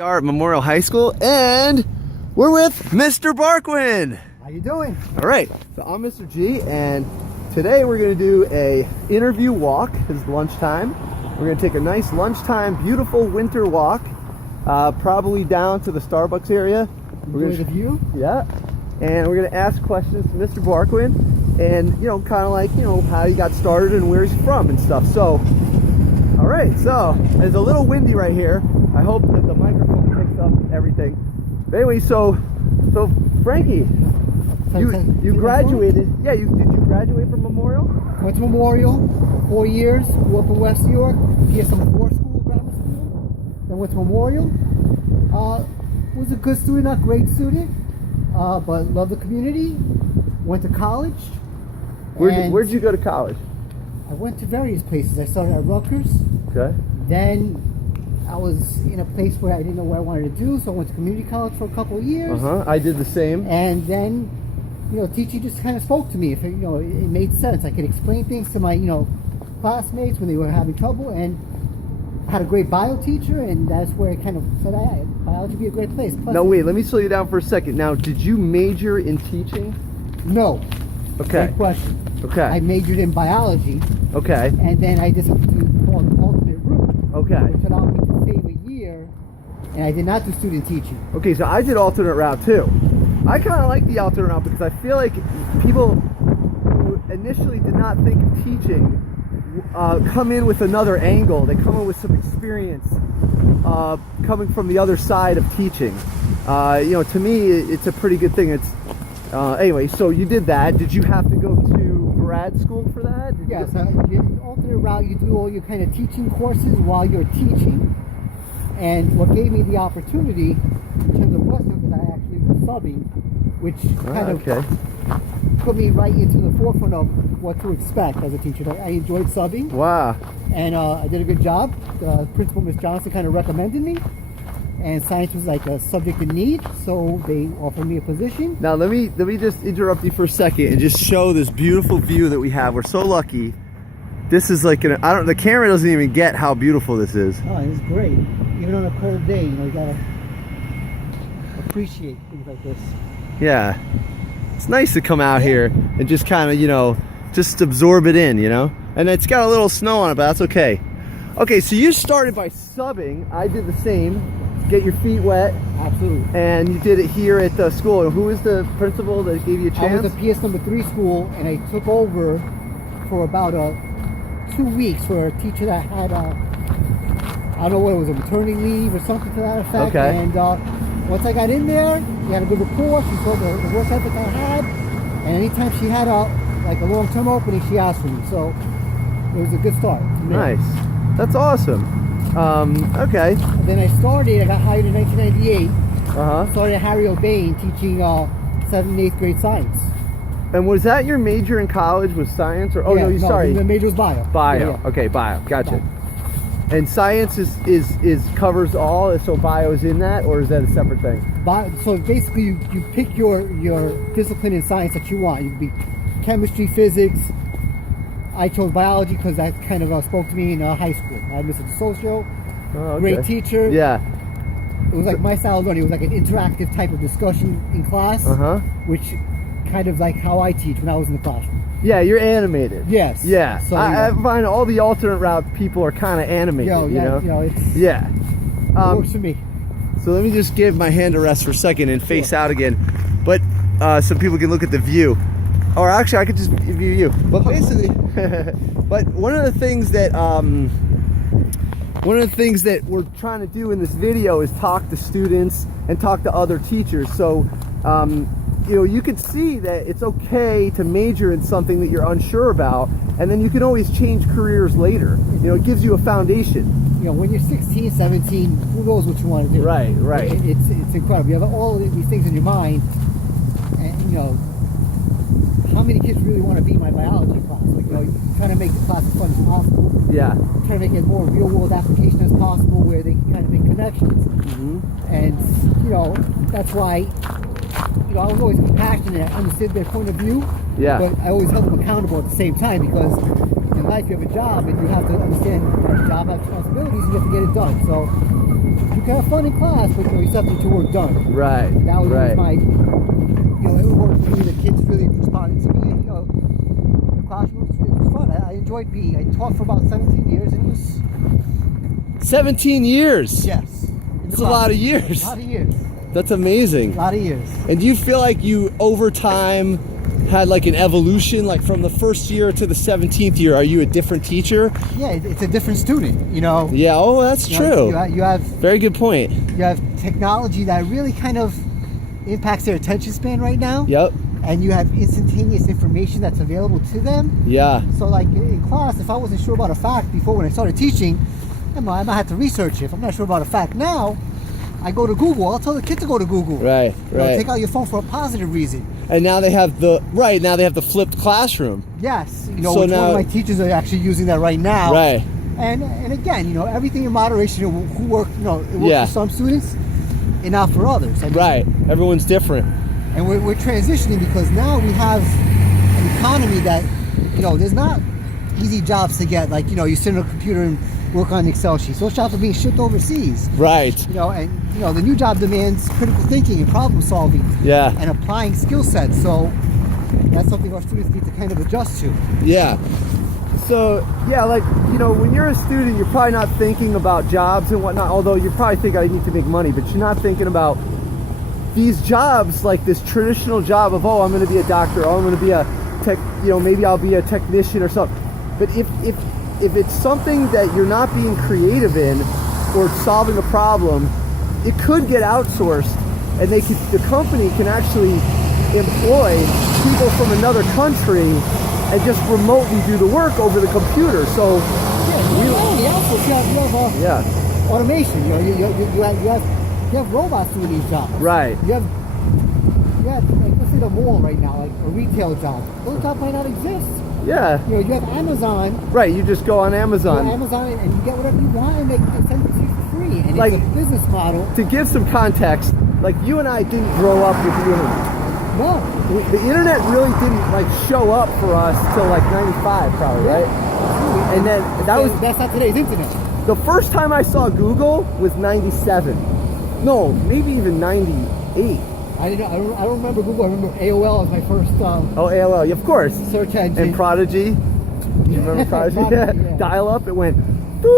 We are at Memorial High School, and we're with Mr. Barquin. How you doing? All right, so I'm Mr. G, and today we're going to do a interview walk. It's lunchtime. We're going to take a nice lunchtime, beautiful winter walk, probably down to the Starbucks area. Enjoy the view? Yeah, and we're going to ask questions to Mr. Barquin, and kind of like how he got started and where he's from and stuff. So, all right, so it's a little windy right here. I hope that the microphone picks up everything. But anyway, so Frankie, you graduated. Yeah, did you graduate from Memorial? Went to Memorial, 4 years, grew up in West New York, PSM 4 school, grammar school. Then went to Memorial. Was a good student, not great student, but loved the community. Went to college. Where'd you go to college? I went to various places. I started at Rutgers. Okay. Then I was in a place where I didn't know what I wanted to do, so I went to community college for a couple of years. I did the same. And then, teaching just kind of spoke to me. If it made sense, I could explain things to my, classmates when they were having trouble. And I had a great bio teacher, and that's where it kind of said, biology would be a great place. Plus, no, wait, let me slow you down for a second. Now, did you major in teaching? No. Okay. Great question. Okay. I majored in biology. Okay. And then I decided to call an alternate route. Okay. Which allowed me to save a year, and I did not do student teaching. Okay, so I did alternate route too. I kind of like the alternate route because I feel like people who initially did not think of teaching come in with another angle. They come in with some experience coming from the other side of teaching. To me, it's a pretty good thing. It's anyway, so you did that. Did you have to go to grad school for that? Yes, in alternate route, you do all your kind of teaching courses while you're teaching. And what gave me the opportunity in terms of Western was I actually was subbing, which kind of put me right into the forefront of what to expect as a teacher. I enjoyed subbing. Wow. And I did a good job. Principal Ms. Johnson kind of recommended me. And science was like a subject in need, so they offered me a position. Now let me just interrupt you for a second and just show this beautiful view that we have. We're so lucky. This is like the camera doesn't even get how beautiful this is. Oh, it's great. Even on a cold day, you gotta appreciate things like this. Yeah, it's nice to come out here and just kind of just absorb it in, And it's got a little snow on it, but that's okay. Okay, so you started by subbing. I did the same. Get your feet wet. Absolutely. And you did it here at the school. Who was the principal that gave you a chance? I was at PS number 3 school, and I took over for about 2 weeks for a teacher that had I don't know what it was, a maternity leave or something to that effect. Okay. And once I got in there, we had a good rapport. She saw the work ethic I had, and anytime she had a long-term opening, she asked for me. So it was a good start. Nice. That's awesome. Okay. And then I got hired in 1998. Started at Harry O'Bain teaching 7th and 8th grade science. And was that your major in college, was science? Or sorry. The major was bio. Bio. Yeah. Okay, bio. Gotcha. Bio. And science is covers all, so bio is in that, or is that a separate thing? So basically you pick your discipline in science that you want. You could be chemistry, physics. I chose biology because that kind of spoke to me in high school. I had Mr. Socio, great teacher. Yeah. It was like my style of learning. It was like an interactive type of discussion in class, which kind of like how I teach when I was in the classroom. Yeah, you're animated. Yes. Yeah. So, I find all the alternate route people are kind of animated. It works for me. So let me just give my hand a rest for a second and face out again, but so people can look at the view. Or actually, I could just view you. But basically, but one of the things that we're trying to do in this video is talk to students and talk to other teachers. So, you can see that it's okay to major in something that you're unsure about, and then you can always change careers later. It gives you a foundation. When you're 16, 17, who knows what you want to do? Right. It's incredible. You have all of these things in your mind, and how many kids really want to be in my biology class? Trying to make the class as fun as possible. Yeah. Trying to make it more real-world application as possible, where they can kind of make connections. And that's why I was always compassionate. I understood their point of view. Yeah. But I always held them accountable at the same time, because in life you have a job and you have to understand that job has responsibilities and you have to get it done. So you can have fun in class, but you still have to get your work done. Right. That was right. my, it worked for me. The kids really responded to me. And, the classroom was fun. I enjoyed being. I taught for about 17 years, and it was 17 years. yes. That's a lot of years. A lot of years. That's amazing. A lot of years. And do you feel like you, over time, had like an evolution, like from the first year to the 17th year? Are you a different teacher? Yeah, it's a different student. Yeah. Oh, that's true. You have Very good point. you have technology that really kind of impacts their attention span right now. Yep. And you have instantaneous information that's available to them. Yeah. So like in class, if I wasn't sure about a fact before when I started teaching, I might have to research it. If I'm not sure about a fact now, I go to Google. I'll tell the kid to go to Google. Right. Take out your phone for a positive reason. And now they have the flipped classroom. Yes. So which now, one of my teachers are actually using that right now. Right. And again, everything in moderation. Who work, it works Yeah. for some students and not for others. Right. Everyone's different. And we're transitioning because now we have an economy that, there's not easy jobs to get. Like, you sit on a computer and work on Excel sheets. Those jobs are being shipped overseas. Right. And the new job demands critical thinking and problem solving. Yeah. And applying skill sets. So that's something our students need to kind of adjust to. Yeah. So, yeah, like, when you're a student, you're probably not thinking about jobs and whatnot, although you probably think I need to make money, but you're not thinking about these jobs, like this traditional job of, I'm going to be a doctor, I'm going to be a tech, maybe I'll be a technician or something. But if it's something that you're not being creative in or solving a problem, it could get outsourced, and the company can actually employ people from another country and just remotely do the work over the computer. So you have automation. You have robots doing these jobs. Right. You have like, let's say the mall right now, like a retail job. Those jobs might not exist. Yeah. You have Amazon. Right. You just go on Amazon. You go on Amazon and you get whatever you want, and they send it to you for free. And like, it's a business model. To give some context, like you and I didn't grow up with the internet. No. The internet really didn't show up for us till 95 probably, right? And then that's not today's internet. The first time I saw Google was 97. No, maybe even 98. I don't remember Google. I remember AOL as my first AOL, yeah, of course. Search engine. And Prodigy. Do you remember Prodigy? Prodigy, yeah. Dial up, it went. The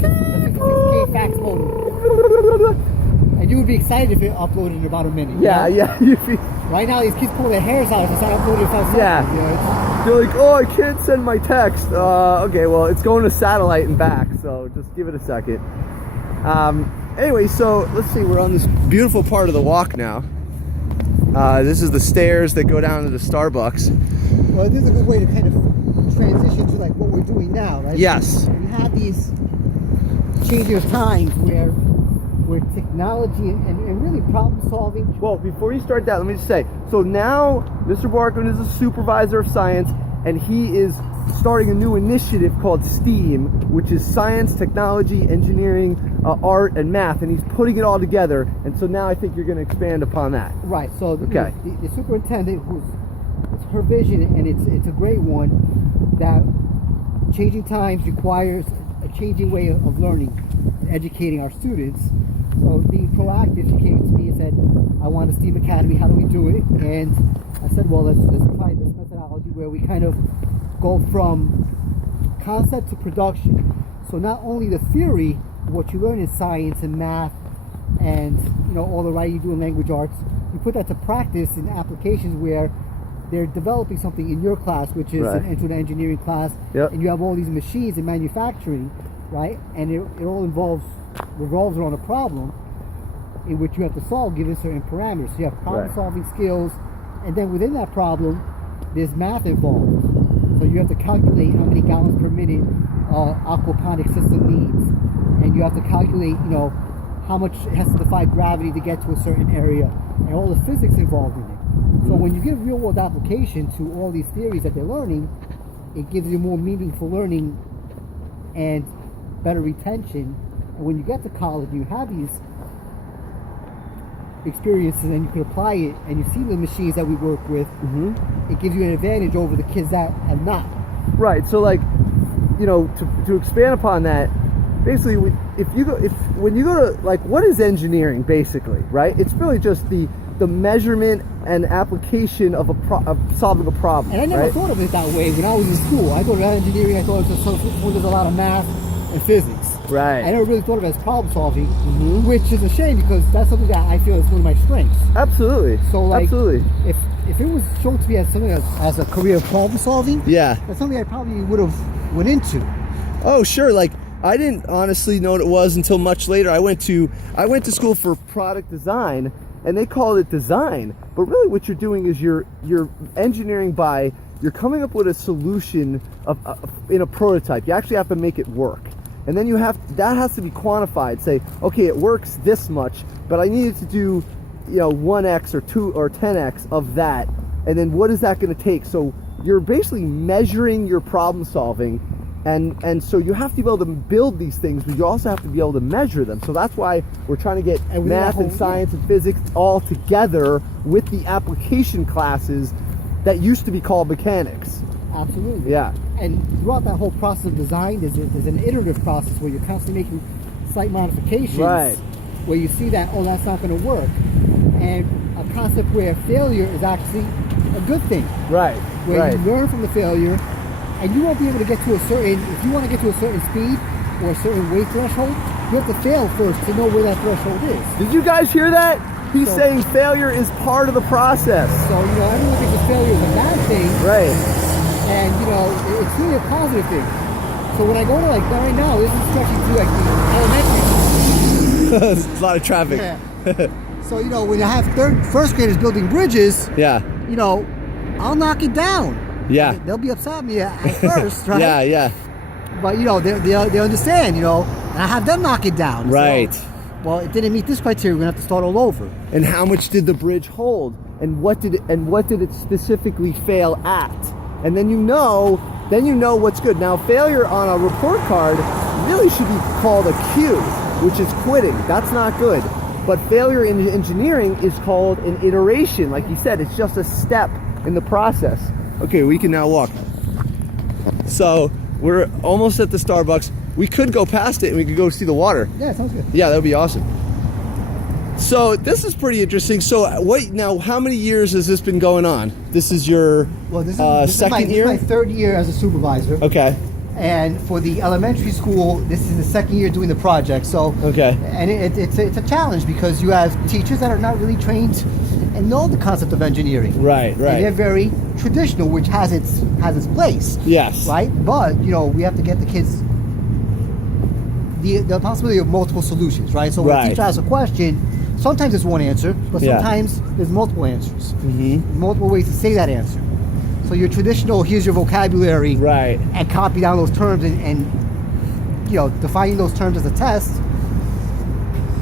56K fax modem. And you would be excited if it uploaded in about a minute. Yeah. Right now, these kids pull their hairs out if it's not uploaded in 5 seconds. Yeah. They're like, I can't send my text. Okay, well, it's going to satellite and back, so just give it a second. Anyway, so let's see, we're on this beautiful part of the walk now. This is the stairs that go down to the Starbucks. Well, this is a good way to kind of transition to what we're doing now, right? Yes. We have these changing of times where technology and really problem solving. Well, before you start that, let me just say, so now Mr. Barquin is a supervisor of science, and he is starting a new initiative called STEAM, which is science, technology, engineering, art, and math, and he's putting it all together. And so now I think you're going to expand upon that. Right. So okay. The superintendent, it's her vision, and it's a great one, that changing times requires a changing way of learning and educating our students. So being proactive, she came to me and said, I want a STEAM Academy, how do we do it? And I said, well, let's try this methodology where we kind of go from concept to production. So not only the theory, what you learn in science and math and all the writing you do in language arts, you put that to practice in applications where they're developing something in your class, which is an intro to engineering class, and you have all these machines in manufacturing, right? And it all revolves around a problem in which you have to solve given certain parameters. So you have problem solving skills, and then within that problem there's math involved. So you have to calculate how many gallons per minute aquaponic system needs, and you have to calculate how much it has to defy gravity to get to a certain area, and all the physics involved in it. So when you give real world application to all these theories that they're learning, it gives you more meaningful learning and better retention. And when you get to college, you have these experiences and you can apply it, and you see the machines that we work with, it gives you an advantage over the kids that have not. Right. So to expand upon that, basically, when you go to, like, what is engineering basically, right? It's really just the measurement and application of solving a problem. And I never right? thought of it that way when I was in school. I thought of engineering, I thought it was there's a lot of math and physics. Right. I never really thought of it as problem solving, which is a shame because that's something that I feel is one of my strengths. Absolutely. So, like, absolutely. If it was shown to me as something as a career of problem solving, Yeah. that's something I probably would have went into. Oh, sure. Like, I didn't honestly know what it was until much later. I went to school for product design, and they called it design. But really, what you're doing is you're engineering by you're coming up with a solution in a prototype. You actually have to make it work, and then that has to be quantified. Say, okay, it works this much, but I needed to do 1x or 2 or 10x of that, and then what is that going to take? So you're basically measuring your problem solving, and so you have to be able to build these things, but you also have to be able to measure them. So that's why we're trying to get math and science and physics all together with the application classes that used to be called mechanics. Absolutely. Yeah. And throughout that whole process of design, there's an iterative process where you're constantly making slight modifications. Right. Where you see that, that's not going to work. And a concept where failure is actually a good thing. Right. Where you learn from the failure, and you won't be able to get to if you want to get to a certain speed or a certain weight threshold, you have to fail first to know where that threshold is. Did you guys hear that? He's saying failure is part of the process. So, everyone thinks that failure is a bad thing. Right. And, it's really a positive thing. So when I go to, right now, this is stretching through, the elementary. There's a lot of traffic. Yeah. So, when I have first graders building bridges, Yeah. I'll knock it down. Yeah. They'll be upset at me at first, right? Yeah. But, they understand, and I have them knock it down. Right. So, well, it didn't meet this criteria. We're going to have to start all over. And how much did the bridge hold? And what did it specifically fail at? And then you know what's good. Now, failure on a report card really should be called a Q, which is quitting. That's not good. But failure in engineering is called an iteration. Like you said, it's just a step in the process. Okay, we can now walk. So we're almost at the Starbucks. We could go past it and we could go see the water. Yeah, sounds good. Yeah, that would be awesome. So this is pretty interesting. So how many years has this been going on? This is your second year? This is my third year as a supervisor. Okay. And for the elementary school, this is the second year doing the project. So okay. And it's a challenge because you have teachers that are not really trained and know the concept of engineering. Right. And they're very traditional, which has its place. Yes. Right? But we have to get the kids the possibility of multiple solutions, right? So when a teacher has a question, sometimes it's one answer, but sometimes there's multiple answers. Mm-hmm. Multiple ways to say that answer. So your traditional, here's your vocabulary, right, and copy down those terms and defining those terms as a test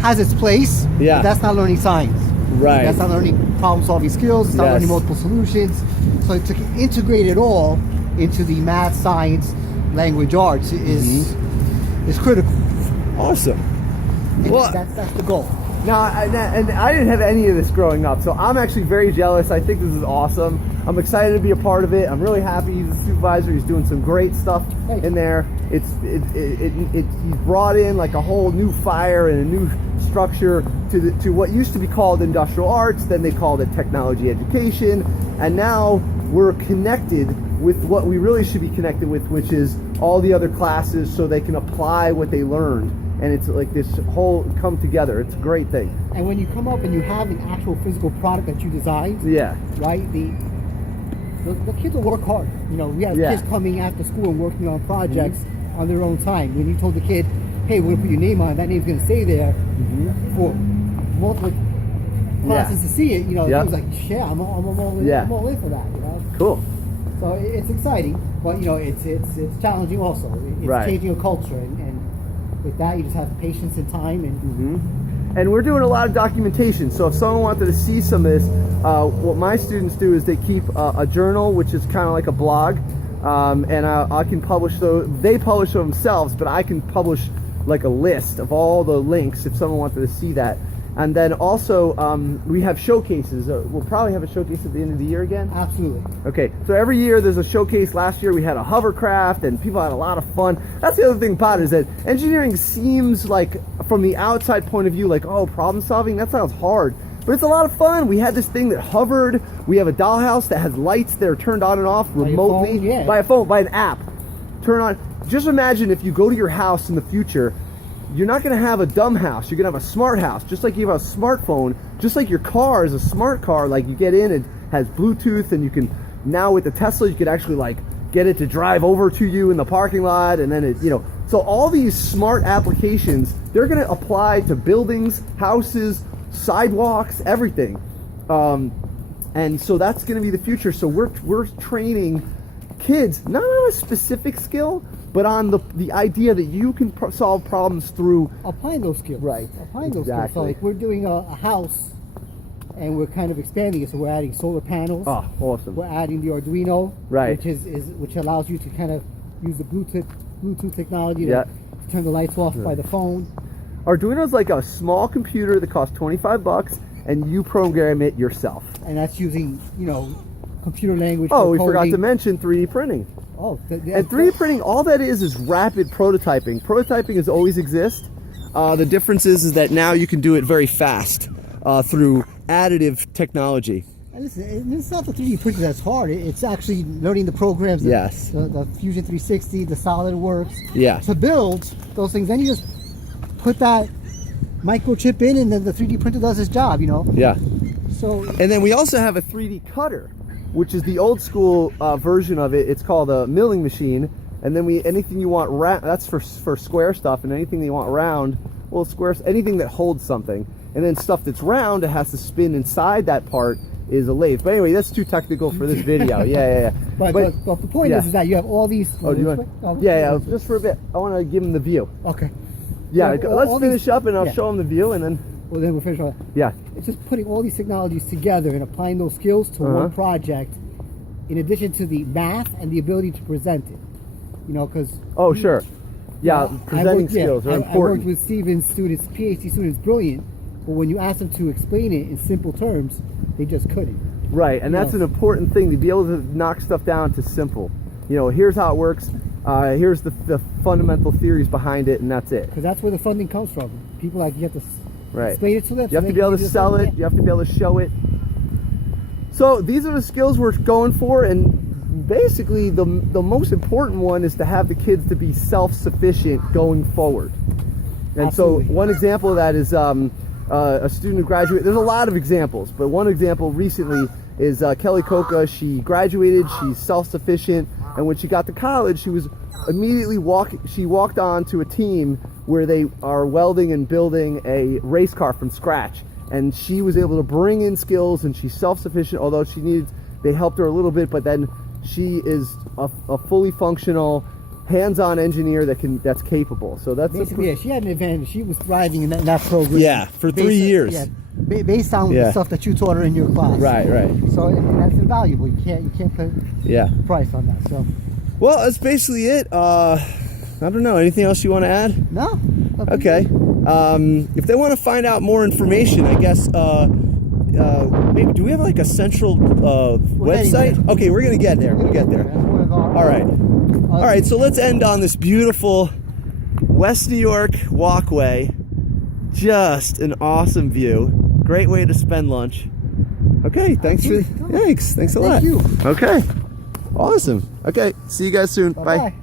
has its place. Yeah. But that's not learning science. Right. That's not learning problem-solving skills. It's not learning multiple solutions. So to integrate it all into the math, science, language, arts is critical. Awesome. Well, that's the goal. Now, and I didn't have any of this growing up, so I'm actually very jealous. I think this is awesome. I'm excited to be a part of it. I'm really happy he's a supervisor. He's doing some great stuff in there. He's brought in like a whole new fire and a new structure to what used to be called industrial arts. Then they called it technology education, and now we're connected with what we really should be connected with, which is all the other classes, so they can apply what they learned. And it's like this whole come together. It's a great thing. And when you come up and you have an actual physical product that you designed, right? The kids will work hard. We have kids coming after school and working on projects on their own time. When you told the kid, "Hey, we're gonna put your name on it, that name's gonna stay there for multiple classes to see it," it was like, "Yeah, I'm all in for that." Cool. So it's exciting, but it's challenging also. It's changing a culture, and with that, you just have patience and time. And we're doing a lot of documentation. So if someone wanted to see some of this, what my students do is they keep a journal, which is kind of like a blog, and I can publish those. They publish them themselves, but I can publish like a list of all the links if someone wanted to see that. And then also, we have showcases. We'll probably have a showcase at the end of the year again. Absolutely. Okay, so every year there's a showcase. Last year we had a hovercraft and people had a lot of fun. That's the other thing about it, is that engineering seems like, from the outside point of view, like, oh, problem solving, that sounds hard. But it's a lot of fun. We had this thing that hovered. We have a dollhouse that has lights that are turned on and off remotely by a phone, by an app. Turn on. Just imagine if you go to your house in the future, you're not going to have a dumb house. You're going to have a smart house. Just like you have a smartphone, just like your car is a smart car. Like, you get in, it has Bluetooth, and you can, now with the Tesla, you could actually like get it to drive over to you in the parking lot, and then it, you know. So all these smart applications, they're going to apply to buildings, houses, sidewalks, everything. And so that's going to be the future. So we're training kids not on a specific skill, but on the idea that you can solve problems through applying those skills. Right. Applying those skills. So like, we're doing a house, and we're kind of expanding it. So we're adding solar panels. Oh, awesome. We're adding the Arduino, right, which allows you to kind of use the Bluetooth technology to turn the lights off by the phone. Arduino's like a small computer that costs $25, and you program it yourself. And that's using, you know, computer language. Oh, we forgot to mention 3D printing. Oh, and 3D printing, all that is rapid prototyping. Prototyping has always existed. The difference is that now you can do it very fast through additive technology. And listen, it's not the 3D printing that's hard. It's actually learning the programs. Yes. The Fusion 360, the SolidWorks. Yeah. To build those things, then you just put that microchip in, and then the 3D printer does its job, you know? Yeah. So. And then we also have a 3D cutter, which is the old school version of it. It's called a milling machine. And then anything you want round, that's for square stuff, and anything that you want round, well, squares, anything that holds something. And then stuff that's round, it has to spin inside that part, is a lathe. But anyway, that's too technical for this video. Yeah. But the point is that you have all these. Oh, do you want? Just for a bit. I want to give them the view. Okay. Yeah, let's finish up, and I'll show them the view, and then. Well, then we'll finish on that. Yeah. It's just putting all these technologies together and applying those skills to one project, in addition to the math and the ability to present it. You know, because. Oh, sure. Yeah, presenting skills are important. I worked with Steven's students, PhD students, brilliant, but when you ask them to explain it in simple terms, they just couldn't. Right, and that's an important thing, to be able to knock stuff down to simple. You know, here's how it works. Here's the fundamental theories behind it, and that's it. Because that's where the funding comes from. People, like, you have to explain it to them. You have to be able to sell it. You have to be able to show it. So these are the skills we're going for, and basically the most important one is to have the kids to be self-sufficient going forward. And Absolutely. So one example of that is a student who graduated. There's a lot of examples, but one example recently is Kelly Coca. She graduated, she's self-sufficient, and when she got to college, she was immediately walked on to a team where they are welding and building a race car from scratch. And she was able to bring in skills, and she's self-sufficient, although they helped her a little bit, but then she is a fully functional, hands-on engineer that's capable. So that's basically, she had an advantage. She was thriving in that program. Yeah, for 3 years. Yeah, based on the stuff that you taught her in your class. Right. So and that's invaluable. You can't put a price on that. So. Well, that's basically it. I don't know. Anything else you want to add? No. Okay. If they want to find out more information, I guess. Maybe do we have like a central website? Okay, we're gonna get there. We'll get there. All right. All right. So let's end on this beautiful West New York walkway. Just an awesome view. Great way to spend lunch. Okay. Thanks a lot. Thank you. Okay. Awesome. Okay. See you guys soon. Bye.